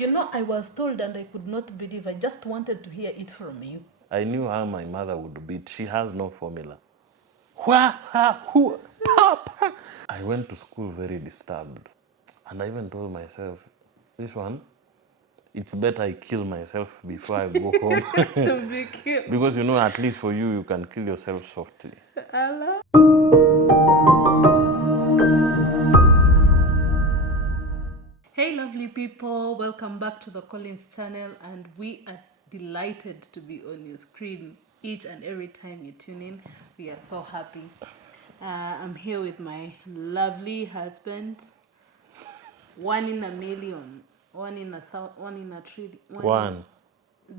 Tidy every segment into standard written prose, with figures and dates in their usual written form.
You know, I was told and I could not believe. I just wanted to hear it from you. I knew how my mother would beat. She has no formula. Wha, ha, hu, pa, pa. I went to school very disturbed. And I even told myself, this one, it's better I kill myself before I go home. To be killed. Because you know, at least for you, you can kill yourself softly. Allah. Hey lovely people, welcome back to the Collince channel, and we are delighted to be on your screen each and every time you tune in. We are so happy. I'm here with my lovely husband. One in a million, one in a trillion. One.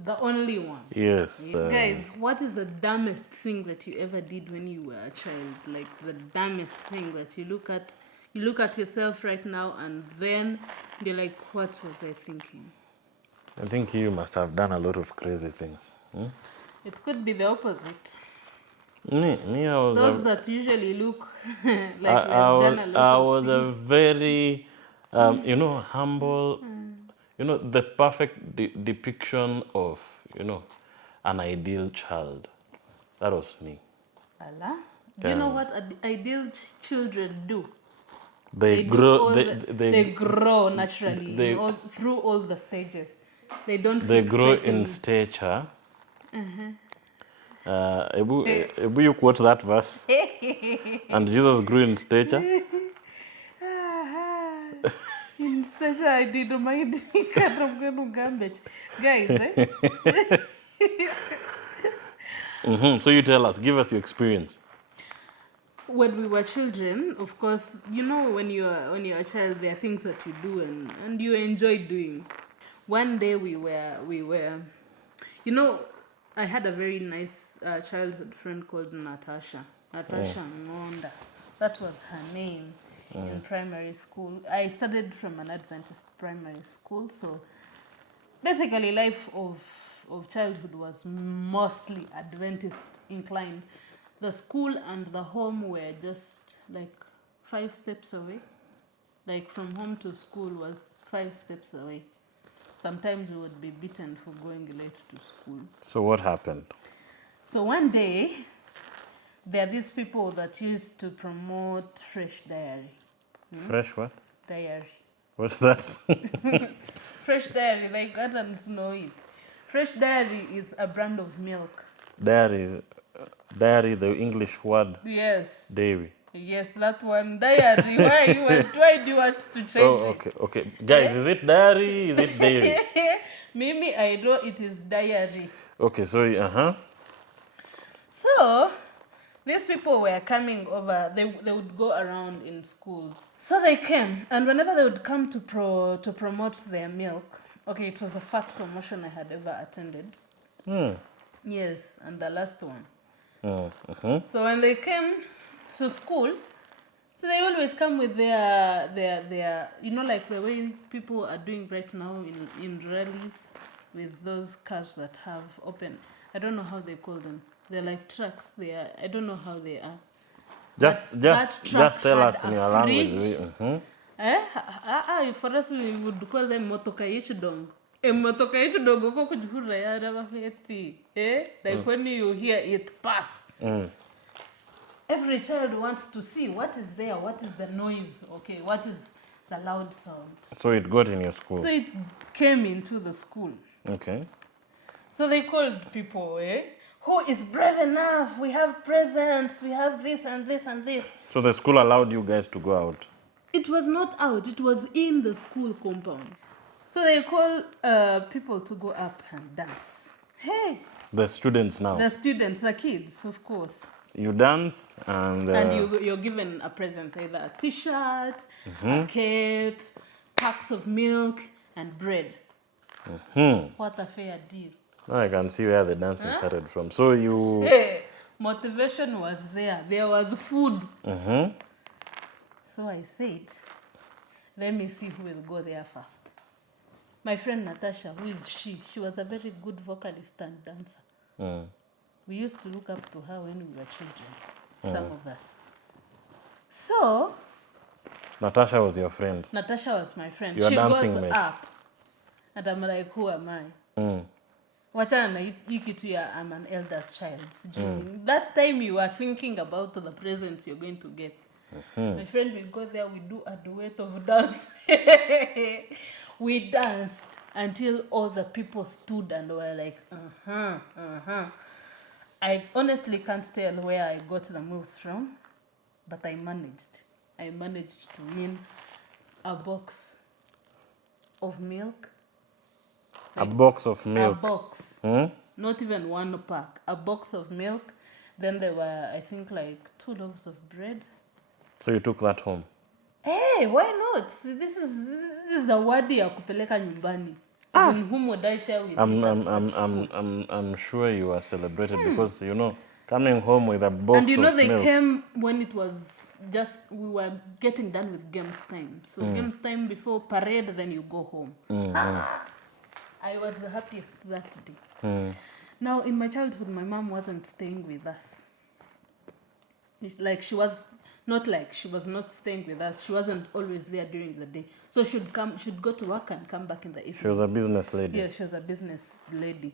The only one. Yes. Guys, what is the dumbest thing that you ever did when you were a child? Like the dumbest thing that you look at yourself right now and then you're like, what was I thinking? I think you must have done a lot of crazy things. It could be the opposite. Me, I was Those that usually look like they've I done a lot I of was things. a very, humble, the perfect depiction of, an ideal child. That was me. Allah. Do you know what ideal children do? They do grow. all They grow naturally through all the stages. They don't. They fixate grow in stature. Ebu you quote that verse. And Jesus grew in stature. In stature, I did mind. Guys, eh? So you tell us. Give us your experience. When we were children, of course, you know, when you're a child, there are things that you do and you enjoy doing. One day we were, I had a very nice childhood friend called Natasha Ngonda. That was her name in primary school. I studied from an Adventist primary school, so basically life of childhood was mostly Adventist inclined. The school and the home were just like 5 steps away. Like from home to school was 5 steps away. Sometimes we would be beaten for going late to school. So what happened? So one day, there are these people that used to promote Fresh Diary. Fresh what? Diary. What's that? Fresh Diary, like I don't know it. Fresh Diary is a brand of milk. Dairy, the English word. Yes. Dairy. Yes, that one. Diary. Why do you want to change it? Okay. Guys, is it diary? Is it dairy? Mimi, I know it is diary. Okay, so, So, these people were coming over. They would go around in schools. So they came, and whenever they would come to promote their milk, okay, it was the first promotion I had ever attended. Yes, and the last one. So when they came to school, so they always come with their like the way people are doing right now in rallies with those cars that have open. I don't know how they call them. They're like trucks. I don't know how they are. Just tell us in your language. For us we would call them motoka yechidong. Motoka yechidong ko kujhura ya rava feti. Like when you hear it pass. Every child wants to see what is there, what is the noise, okay, what is the loud sound. So it got in your school? So it came into the school. Okay. So they called people, who is brave enough? We have presents, we have this and this and this. So the school allowed you guys to go out? It was not out, it was in the school compound. So they call people to go up and dance. Hey! The students now? The students, the kids, of course. You dance and you're given a present, either a t-shirt, a cape, packs of milk, and bread. What a fair deal. I can see where the dancing started from. So you... Motivation was there. There was food. So I said, let me see who will go there first. My friend Natasha, who is she was a very good vocalist and dancer. We used to look up to her when we were children, some of us. So... Natasha was your friend? Natasha was my friend. Your she dancing goes mate? Up. And I'm like, who am I? Mm. Wachana na hii kitu ya I'm an elder's child. That time you are thinking about the presents you're going to get. My friend, we go there, we do a duet of dance. We danced until all the people stood and were like, I honestly can't tell where I got the moves from, but I managed. I managed to win a box of milk. A box of milk. A box. Not even one pack. A box of milk. Then there were, I think, like 2 loaves of bread. So you took that home? Hey, why not? See, this is a wadi ya kupeleka nyumbani. As in, whom would I share with? I'm sure you are celebrated because, you know, coming home with a box and you know of they milk. came when it was just we were getting done with games time. So games time before parade, then you go home. I was the happiest that day. Now in my childhood, my mom wasn't staying with us. Like she was not staying with us. She wasn't always there during the day. So she'd go to work and come back in the evening. She was a business lady. Yeah, she was a business lady.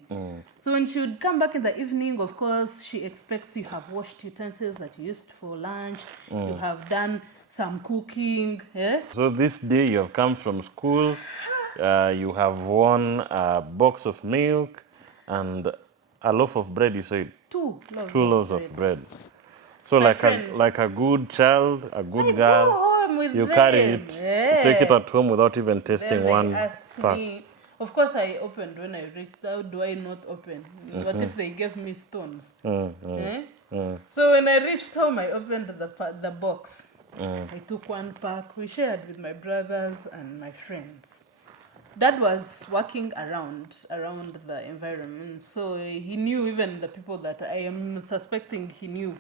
So when she would come back in the evening, of course, she expects you have washed utensils that you used for lunch. You have done some cooking. Yeah? So this day you have come from school, you have won a box of milk and a loaf of bread, you said? 2 loaves of bread. So My like friends. a good child, a good I girl, go home with you them. carry it, Yeah. you take it at home without even Then tasting they one asked pack. me, of course I opened when I reached. How do I not open? What if they gave me stones? So when I reached home, I opened the box. I took 1 pack. We shared with my brothers and my friends. Dad was working around the environment, so he knew even the people that I am suspecting. He knew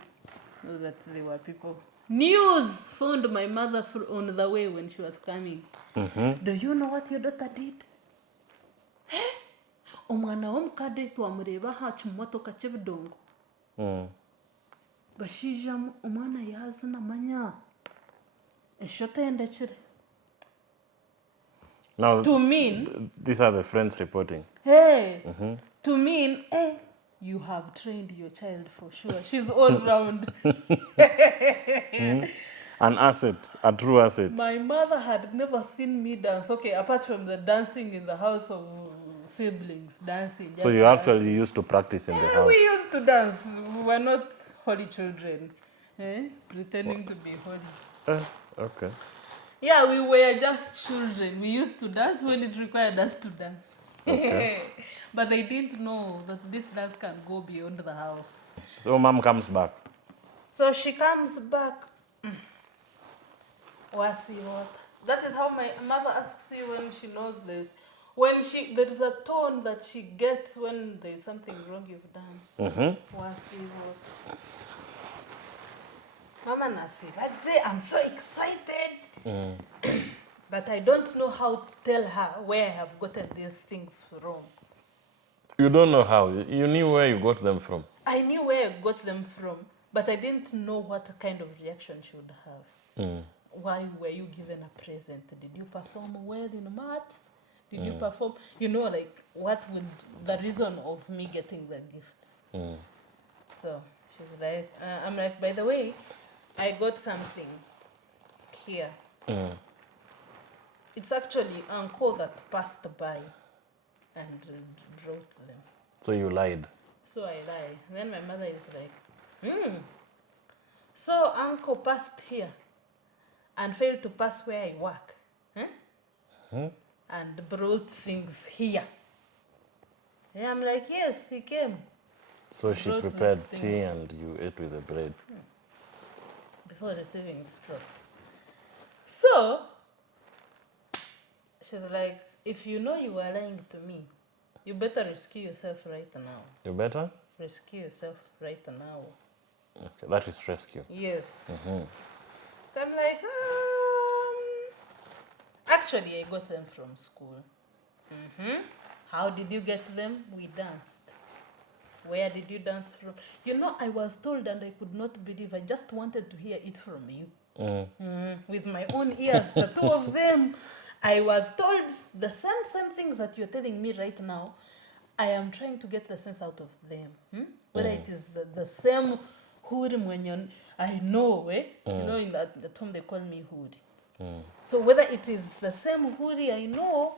that they were people. News found my mother on the way when she was coming. Do you know what your daughter did? Omwana w'omukadde twamureba aha kimotoka ky'ebidongo. Bashijamu omwana yaza namanya eshota endekire. Now, To mean, these are the friends reporting. hey, to mean, hey, you have trained your child for sure. She's all round. An asset, a true asset. My mother had never seen me dance. Okay, apart from the dancing in the house of siblings, dancing. So just you actually dancing. used to practice in the Yeah, house. we used to dance. We were not holy children, pretending to be holy. Okay. Yeah, we were just children. We used to dance when it required us to dance. Okay. But they didn't know that this dance can go beyond the house. So mom comes back. So she comes back. Wasi what? That is how my mother asks you when she knows this. There is a tone that she gets when there is something wrong you've done. Wasi what? Mama Nasi, I'm so excited. But I don't know how to tell her where I have gotten these things from. You don't know how. You knew where you got them from. I knew where I got them from, but I didn't know what kind of reaction she would have. Why were you given a present? Did you perform well in maths? Did you perform? You know, like, what would the reason of me getting the gifts? So she's like, I'm like, by the way, I got something here. It's actually uncle that passed by and brought them. So you lied. So I lie. Then my mother is like, so uncle passed here and failed to pass where I work. And brought things here. Yeah, I'm like, yes, he came. So she Brought prepared these tea things. and you ate with the bread. Before receiving strokes. So, she's like, if you know you are lying to me, you better rescue yourself right now. You better? Rescue yourself right now. Okay, that is rescue. Yes. So I'm like, actually, I got them from school. How did you get them? We danced. Where did you dance from? You know, I was told and I could not believe. I just wanted to hear it from you. With my own ears, the 2 of them. I was told the same things that you're telling me right now. I am trying to get the sense out of them. Whether it is the same hood when you're, I know, you know, in the home they call me hoodie. So whether it is the same hoodie I know,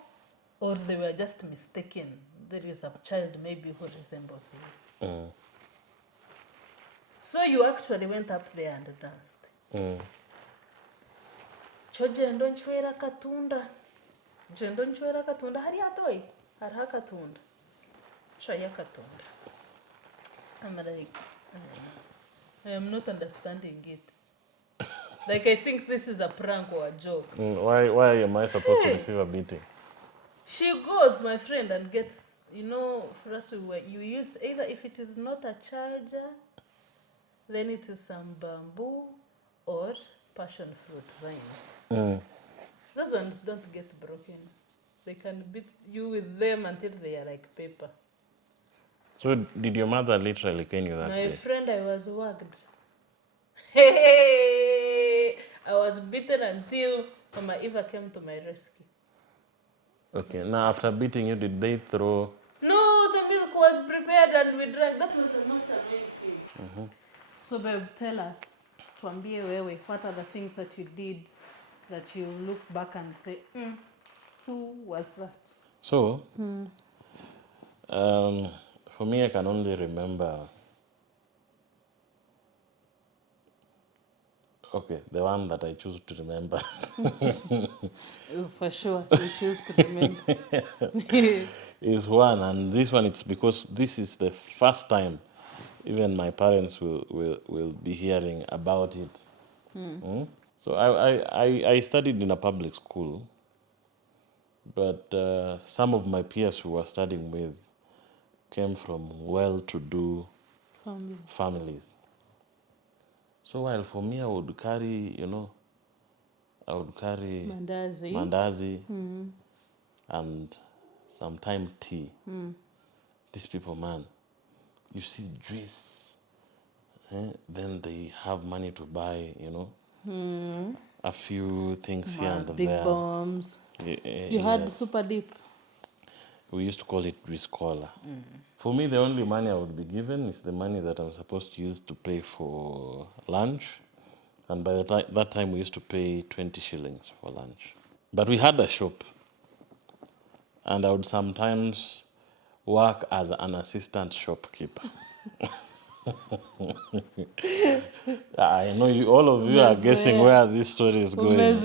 or they were just mistaken. There is a child maybe who resembles you. So you actually went up there and danced. Chojendo nchwera katunda. Jendo nchwera katunda. Hari atoi. Harha katunda. Shaya katunda. I'm like, I am not understanding it. Like, I think this is a prank or a joke. Why am I supposed to receive a beating? She goes, my friend, and gets, you know, for us, you use either, if it is not a charger, then it is some bamboo or passion fruit vines. Those ones don't get broken. They can beat you with them until they are like paper. So did your mother literally cane you that My day? friend, I was wagged. Hey, I was beaten until Mama Eva came to my rescue. Okay, now after beating you, did they throw... No, the milk was prepared and we drank. That was the most annoying thing. So babe, tell us, tuambie wewe, what are the things that you did that you look back and say, who was that? So, for me, I can only remember... Okay, the one that I choose to remember. For sure, you choose to remember. Is one, and this one, it's because this is the first time even my parents will be hearing about it. So I studied in a public school, but some of my peers who were studying with came from well-to-do families. So while for me, I would carry, mandazi and sometimes tea. These people, man, you see juice, then they have money to buy, a few things here and Big there. bombs. You had super deep. We used to call it juice cola. For me, the only money I would be given is the money that I'm supposed to use to pay for lunch. And by that time, we used to pay 20 shillings for lunch. But we had a shop. And I would sometimes work as an assistant shopkeeper. I know all of you are guessing where this story is going.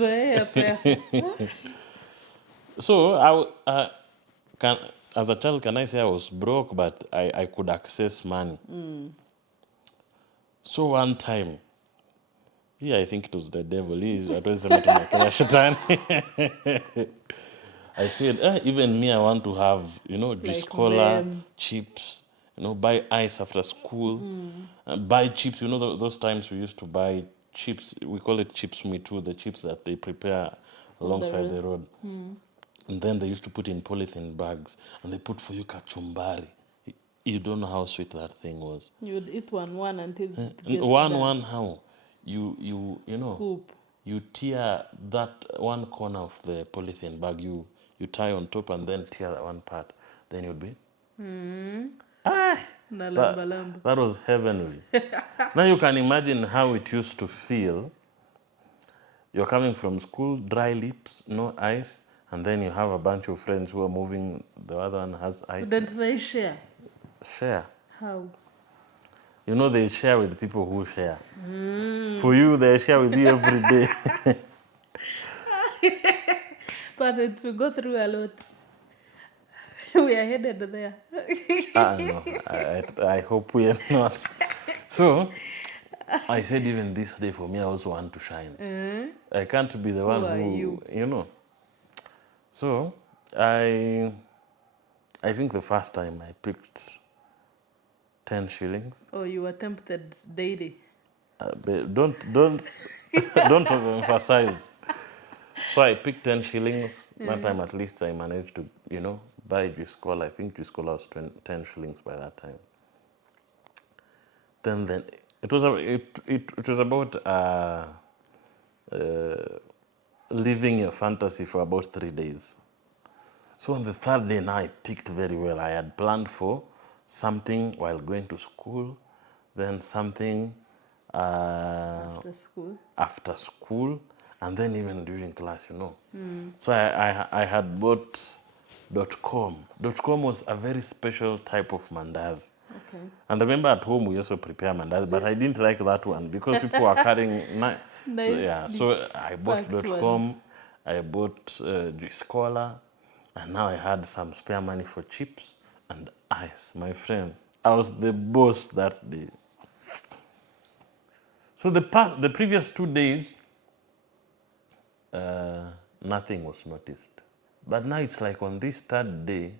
So, as a child, can I say I was broke, but I could access money. So one time, I think it was the devil. I said, even me, I want to have, juice cola, chips, buy ice after school, buy chips. Those times we used to buy chips. We call it chips me too, the chips that they prepare alongside the road. And then they used to put in polythene bags, and they put for you kachumbari. You don't know how sweet that thing was. You would eat one until it gets one how? You know, scoop. You tear that one corner of the polythene bag, you tie on top and then tear that one part. Then you'd be... That was heavenly. Now you can imagine how it used to feel. You're coming from school, dry lips, no ice, and then you have a bunch of friends who are moving, the other one has ice. Don't they share? Share? How? They share with people who share. For you, they share with you every day. Parents, we go through a lot. We are headed there. No, I hope we are not. So, I said even this day for me, I also want to shine. I can't be the one who So, I think the first time I picked 10 shillings. Oh, you were tempted daily. Don't overemphasize. So I picked 10 shillings. That time at least I managed to, buy juice cola. I think juice cola was 10 shillings by that time. Then it was about living a fantasy for about 3 days. So on the third day now I picked very well. I had planned for something while going to school, then something after school, and then even during class, So I had bought .com. .com was a very special type of mandazi. Okay. And I remember at home we also prepare mandazi, but I didn't like that one because people were carrying Nice. yeah. So I bought .com, I bought Juice Cola, and now I had some spare money for chips and ice. My friend, I was the boss that day. So the previous 2 days, nothing was noticed. But now it's like on this third day,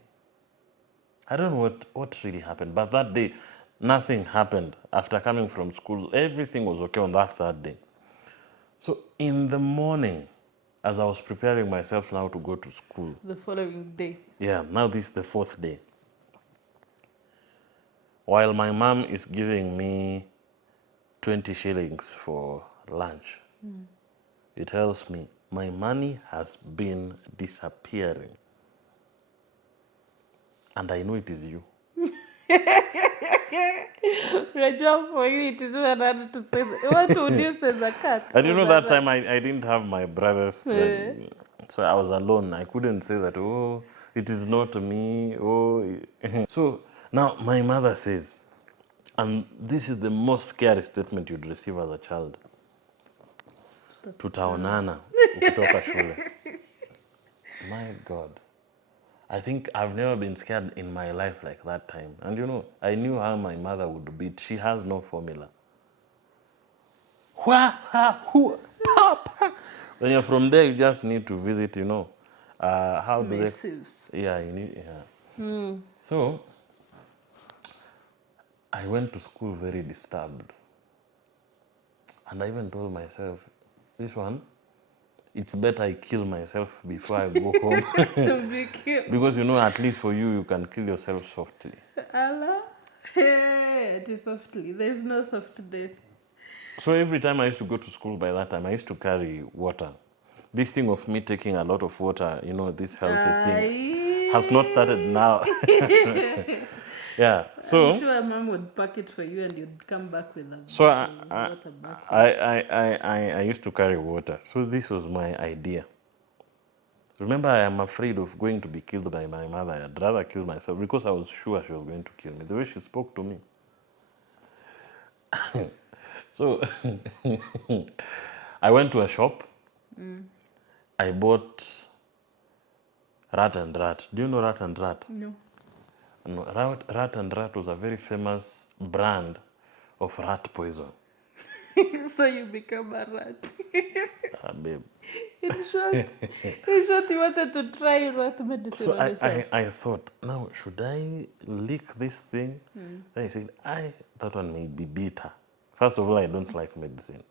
I don't know what really happened, but that day, nothing happened. After coming from school, everything was okay on that third day. So in the morning, as I was preparing myself now to go to school. The following day. Yeah, now this is the fourth day. While my mom is giving me 20 shillings for lunch, it tells me my money has been disappearing. And I know it is you. Rajab, for you, it is very hard to say that. What would you say, the cat? And that time I didn't have my brothers. Then, so I was alone. I couldn't say that, oh, it is not me. Oh. So now my mother says, and this is the most scary statement you'd receive as a child. Tutaonana ukitoka shule. My God. I think I've never been scared in my life like that time. And I knew how my mother would beat. She has no formula. When you're from there, you just need to visit, how do Massives. they... Yeah, you need... Yeah. So, I went to school very disturbed. And I even told myself, this one, it's better I kill myself before I go home. To be killed. Because, at least for you can kill yourself softly. Allah. Hey, it is softly. There's no soft death. So every time I used to go to school by that time, I used to carry water. This thing of me taking a lot of water, this healthy thing, has not started now. Yeah, so... I'm sure mom would pack it for you and you'd come back with a water back. I used to carry water. So this was my idea. Remember, I am afraid of going to be killed by my mother. I'd rather kill myself because I was sure she was going to kill me. The way she spoke to me. So, I went to a shop. I bought Rat and Rat. Do you know Rat and Rat? No. No, Rat and Rat was a very famous brand of rat poison. So you become a rat. Babe. In short, you wanted to try rat medicine So on yourself. I thought, now, should I lick this thing? Then I said, that one may be bitter. First of all, I don't like medicine.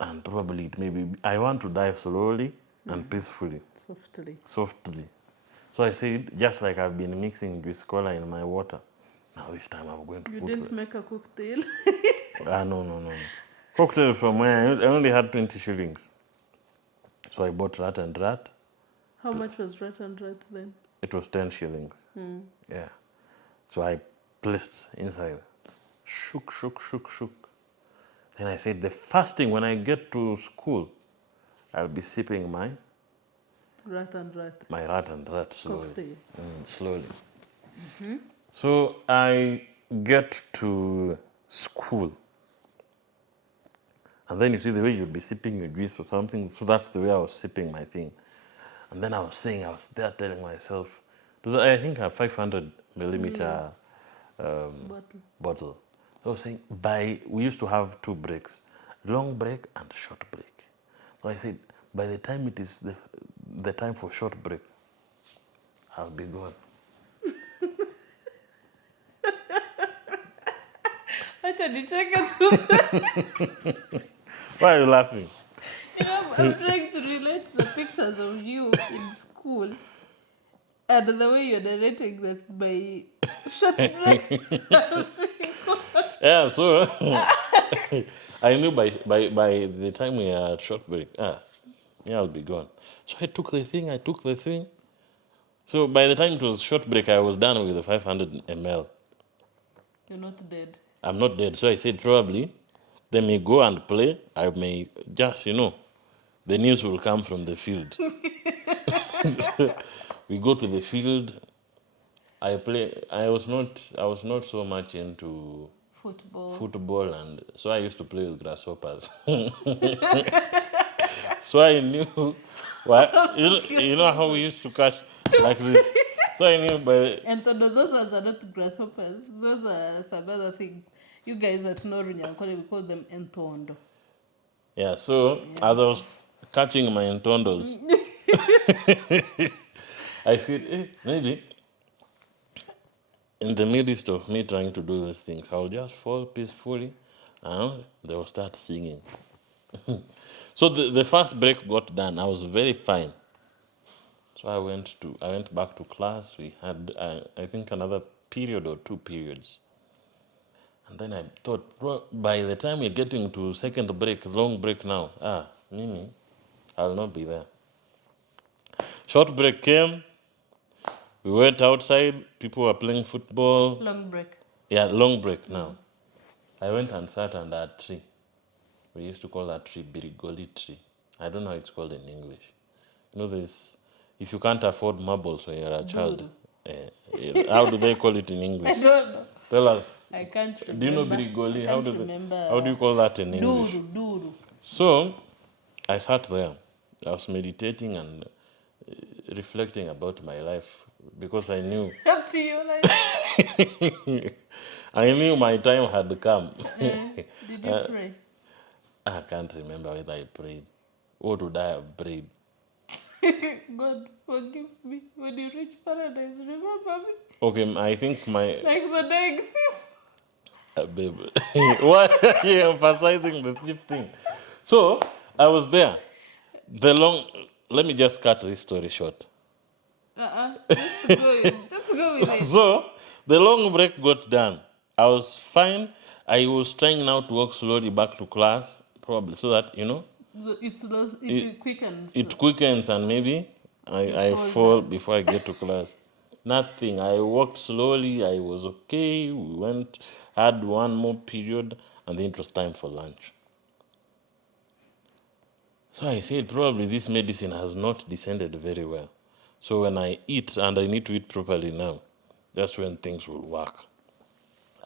And probably it may be... I want to die slowly and peacefully. Softly. So I said, just like I've been mixing Juice Cola in my water, now this time I'm going to put... You didn't make a cocktail? No. Cocktail from where? I only had 20 shillings. So I bought Rat and Rat. How much was Rat and Rat then? It was 10 shillings. Yeah. So I placed inside. Shook. Then I said, the first thing when I get to school, I'll be sipping my... Rat and Rat. My Rat and Rat slowly. Cocktail. Slowly. So I get to school. And then you see the way you'd be sipping your juice or something. So that's the way I was sipping my thing. And then I was there telling myself, it was, I think, a 500 millimeter bottle. So I was saying, we used to have 2 breaks, long break and short break. So I said, by the time it is the time for short break, I'll be gone. Why are you laughing? I'm trying to relate the pictures of you in school and the way you're narrating that by short break. Yeah, so I knew by the time we are at short break, Yeah, I'll be gone. So I took the thing. So by the time it was short break, I was done with the 500 ml. You're not dead. I'm not dead. So I said, probably, they may go and play. I may just, the news will come from the field. We go to the field. I play. I was not so much into football, and so I used to play with grasshoppers. So I knew what you know how we used to catch like this. So I knew by And those ones are not grasshoppers. Those are some other things. You guys at Norunyankole, we call them entondo. yeah. So as I was catching my entondos, I feel maybe in the midst of me trying to do these things, I'll just fall peacefully, and they will start singing. So the first break got done. I was very fine. So I went back to class. We had I think another period or 2 periods, and then I thought, bro, by the time we're getting to second break, long break now, Mimi, I'll not be there. Short break came. We went outside. People were playing football. Long break. Yeah, long break now. I went and sat under a tree. We used to call that tree Birigoli tree. I don't know how it's called in English. There's, if you can't afford marbles when you're a child, how do they call it in English? I don't know. Tell us. I can't remember. Do you know Birigoli? I can't remember. How do you call that in English? Duru. So, I sat there. I was meditating and reflecting about my life because I knew I knew my time had come. Did you pray? I can't remember whether I prayed. What would I have prayed? God, forgive me. When you reach paradise, remember me. Okay, I think my... Like the dying thief. Babe, why are you emphasizing the thief thing? So, I was there. Let me just cut this story short. Just go with it. So, the long break got done. I was fine. I was trying now to walk slowly back to class, probably, so that, It quickens. it quickens and maybe I fall before I get to class. Nothing. I walked slowly. I was okay. We had one more period, and then it was time for lunch. So I said, probably this medicine has not descended very well. So when I eat, and I need to eat properly now, that's when things will work.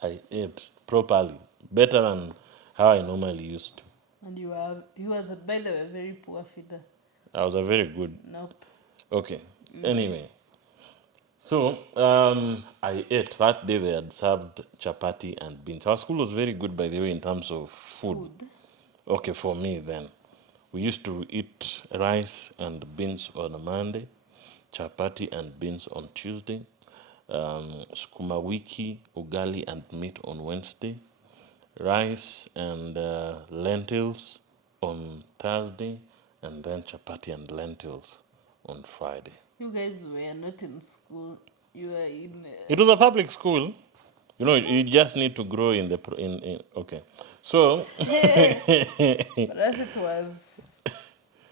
I ate properly, better than how I normally used to. And you was, by the way, a very poor feeder. I was a very good. Nope. Okay. Anyway. So, I ate. That day they had served chapati and beans. Our school was very good, by the way, in terms of food. Okay, for me then. We used to eat rice and beans on a Monday, chapati and beans on Tuesday, sukuma wiki, ugali and meat on Wednesday, rice and lentils on Thursday, and then chapati and lentils on Friday. You guys were not in school. You were in... It was a public school. You just need to grow in the... okay. So... But as it was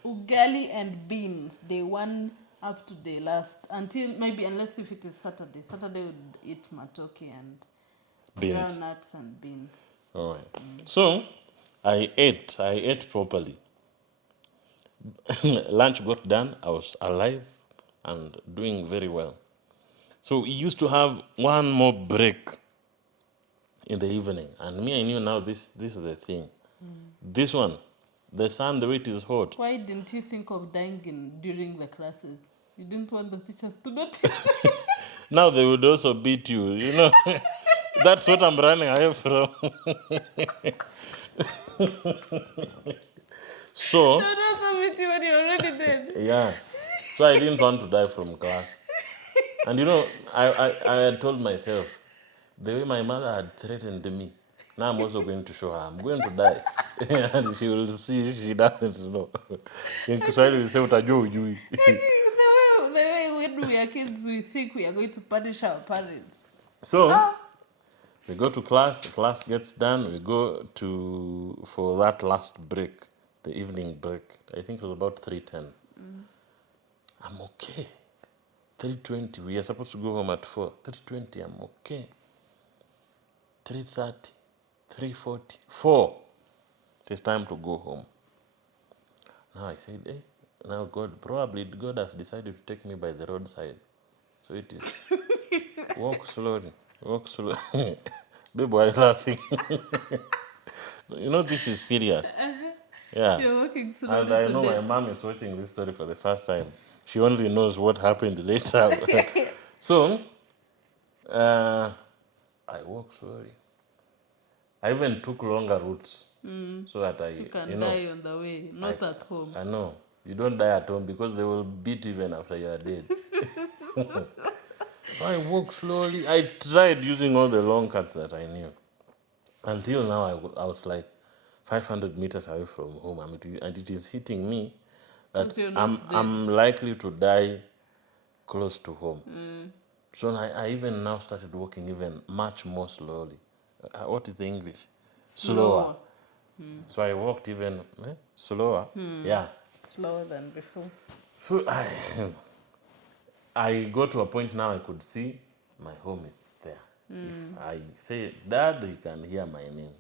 ugali and beans, day one up to day last, until maybe, unless if it is Saturday. Saturday would eat matoke and beans. Groundnuts and beans. All right. So, I ate properly. Lunch got done. I was alive and doing very well. So we used to have one more break in the evening. And me, I knew now this is the thing. This one, the sun, the way it is hot. Why didn't you think of dying during the classes? You didn't want the teachers to notice. Now they would also beat you, That's what I'm running away from. So... They would also beat you when you're already dead. Yeah. So I didn't want to die from class. And I had told myself, the way my mother had threatened me, now I'm also going to show her. I'm going to die. And she will see she doesn't know. In Kiswahili, we say, utajua ujui. The way when we are kids, we think we are going to punish our parents. So, we go to class, the class gets done, we go for that last break. the evening break. I think it was about 3:10. I'm okay. 3:20, we are supposed to go home at 4. 3:20, I'm okay. 3:30, 3:40, 4. It's time to go home. Now I said, now probably God has decided to take me by the roadside. So it is. Walk slowly. Walk slowly. Babe, why are you laughing? You know this is serious. Yeah. You're walking slowly. And I know my mom is watching this story for the first time. She only knows what happened later. So, I walk slowly. I even took longer routes so that You can die on the way, not at home. I know. You don't die at home because they will beat even after you are dead. So I walk slowly. I tried using all the long cuts that I knew. Until now, I was like 500 meters away from home. And it is hitting me that I'm likely to die close to home. So I even now started walking even much more slowly. What is the English? Slower. So I walked even slower. Yeah. Slower than before. So I got to a point now I could see my home is there. If I say, Dad, he can hear my name.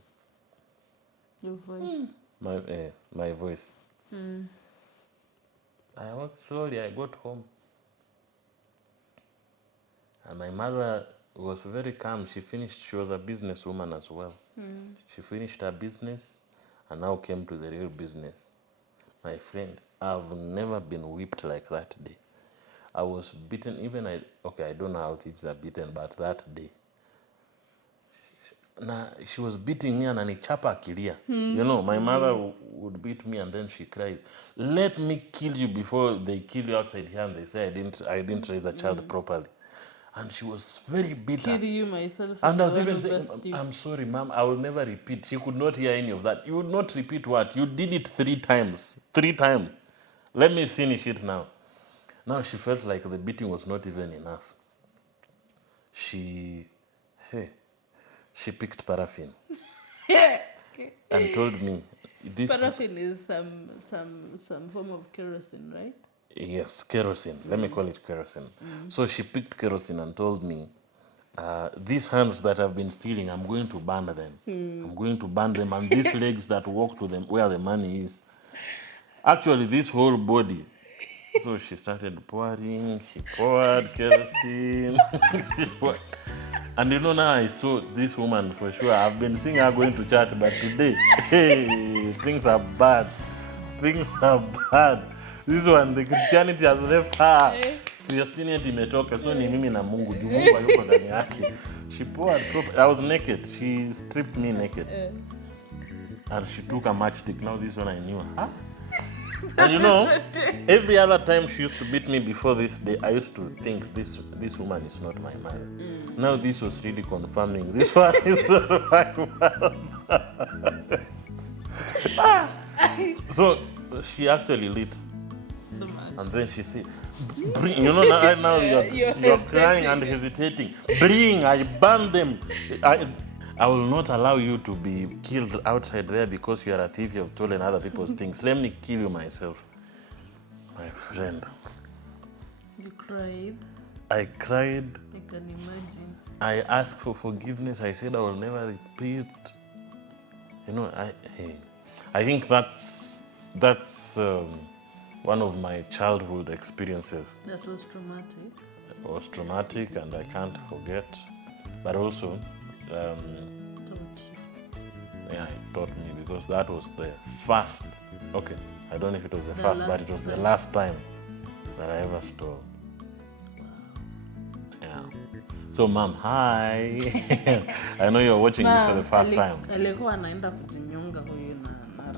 Your voice. My voice. I walked slowly, I got home. And my mother was very calm. She was a businesswoman as well. She finished her business and now came to the real business. My friend, I've never been whipped like that day. I was beaten, I don't know how thieves are beaten, but that day. She was beating me and anichapa akilia. You know, my mother would beat me and then she cries, let me kill you before they kill you outside here, and they say I didn't raise a child properly. And she was very bitter. Kill you myself. And I was even saying, I'm sorry, Mom, I will never repeat. She could not hear any of that. You would not repeat what? You did it 3 times. 3 times. Let me finish it now. Now she felt like the beating was not even enough. She picked paraffin and told me this. Paraffin is some form of kerosene, right? Yes, kerosene. Let me call it kerosene. So she picked kerosene and told me, these hands that I've been stealing, I'm going to burn them. I'm going to burn them, and these legs that walk to them where the money is. Actually, this whole body. So she started pouring. She poured kerosene. And you know, now I saw this woman for sure. I've been seeing her going to church, but today, things are bad. Things are bad. This one, the Christianity has left her. Christianity imetoka, so ni mimi na Mungu. Juu Mungu hayuko ndani yake. She poured. I was naked. She stripped me naked. And she took a matchstick. Now this one I knew. And you know, every other time she used to beat me before this day, I used to think this woman is not my mother. Now this was really confirming. This one is not my mother. So she actually lit. And then she said, bring, you know, now you're crying and hesitating. Bring, I burn them. I will not allow you to be killed outside there because you are a thief, you have stolen other people's things. Let me kill you myself. My friend. You cried? I cried. I can imagine. I asked for forgiveness. I said I will never repeat. You know, I think that's one of my childhood experiences. That was traumatic. It was traumatic and I can't forget. But also, Taught you. yeah, it taught me because that was the first, okay, I don't know if it was the first, but it was the last time that I ever stole. Yeah. So, Mom, hi. I know you're watching this for the first time. Alikuwa anaenda kujinyonga huyu na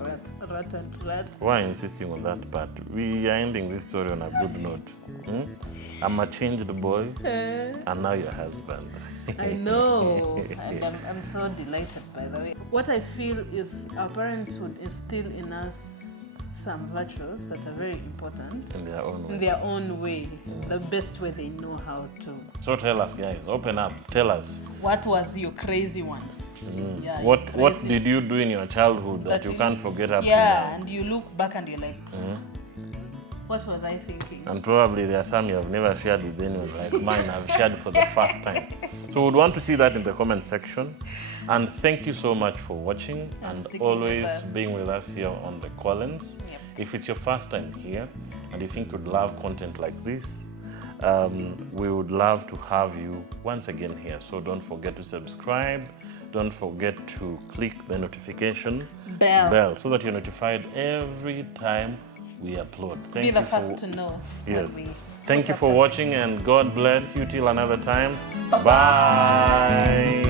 rat and rat. Why are you insisting on that part? We are ending this story on a good note. I'm a changed boy, and now your husband. I know, and I'm so delighted, by the way. What I feel is our parents would instill in us some virtues that are very important. In their own way. In their own way. The best way they know how to. So tell us, guys, open up, tell us. What was your crazy one? Yeah, What you're crazy. did you do in your childhood that you can't forget up to now? Yeah, and you look back and you're like, what was I thinking? And probably there are some you have never shared with anyone, like mine I've shared for the first time. So we'd want to see that in the comment section. And thank you so much for watching and sticking always with us. being with us here on the Collince. Yep. If it's your first time here and you think you'd love content like this, we would love to have you once again here. So don't forget to subscribe. Don't forget to click the notification bell so that you're notified every time we upload. Be the first to know. Yes. When we Thank put you up for some- watching, and God bless you till another time. Bye. Bye.